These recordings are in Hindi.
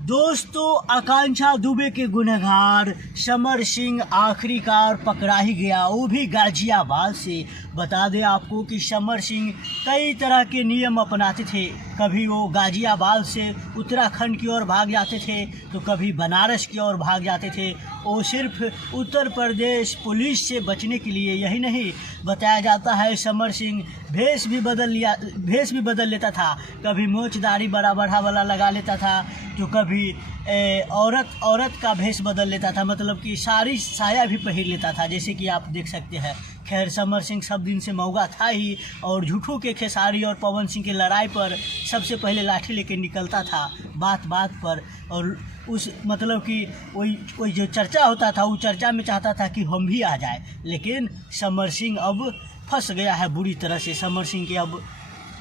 दोस्तों, आकांक्षा दुबे के गुनहगार समर सिंह आखिरकार पकड़ा ही गया, वो भी गाजियाबाद से। बता दें आपको कि समर सिंह कई तरह के नियम अपनाते थे। कभी वो गाजियाबाद से उत्तराखंड की ओर भाग जाते थे तो कभी बनारस की ओर भाग जाते थे। वो सिर्फ उत्तर प्रदेश पुलिस से बचने के लिए। यही नहीं, बताया जाता है समर सिंह भेष भी बदल लेता था। कभी मोचदारी बड़ा वाला लगा लेता था तो कभी औरत का भेष बदल लेता था, मतलब कि साड़ी साया भी पहन लेता था, जैसे कि आप देख सकते हैं। खैर, समर सिंह सब दिन से मौगा था ही, और झूठों के खेसारी और पवन सिंह की लड़ाई पर सबसे पहले लाठी लेके निकलता था बात बात पर। और उस मतलब कि वही जो चर्चा होता था, वो चर्चा में चाहता था कि हम भी आ जाए। लेकिन समर सिंह अब फंस गया है बुरी तरह से। समर सिंह के अब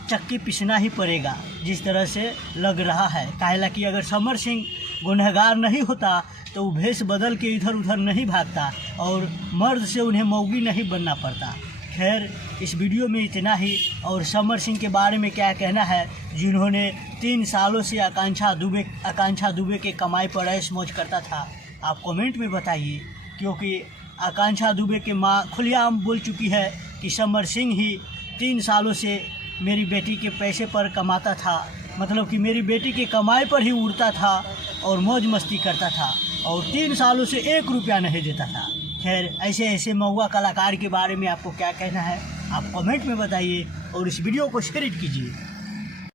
चक्की पिसना ही पड़ेगा, जिस तरह से लग रहा है। काहेला कि अगर समर सिंह गुनहगार नहीं होता तो वो भेष बदल के इधर उधर नहीं भागता और मर्द से उन्हें मौगी नहीं बनना पड़ता। खैर, इस वीडियो में इतना ही। और समर सिंह के बारे में क्या कहना है, जिन्होंने 3 सालों से आकांक्षा दुबे के कमाई पर ऐश मौज करता था, आप कमेंट में बताइए। क्योंकि आकांक्षा दुबे की माँ खुलेआम बोल चुकी है कि समर सिंह ही 3 सालों से मेरी बेटी के पैसे पर कमाता था, मतलब कि मेरी बेटी की कमाई पर ही उड़ता था और मौज मस्ती करता था, और 3 सालों से 1 रुपया नहीं देता था। खैर, ऐसे महुआ कलाकार के बारे में आपको क्या कहना है, आप कमेंट में बताइए और इस वीडियो को शेयर कीजिए।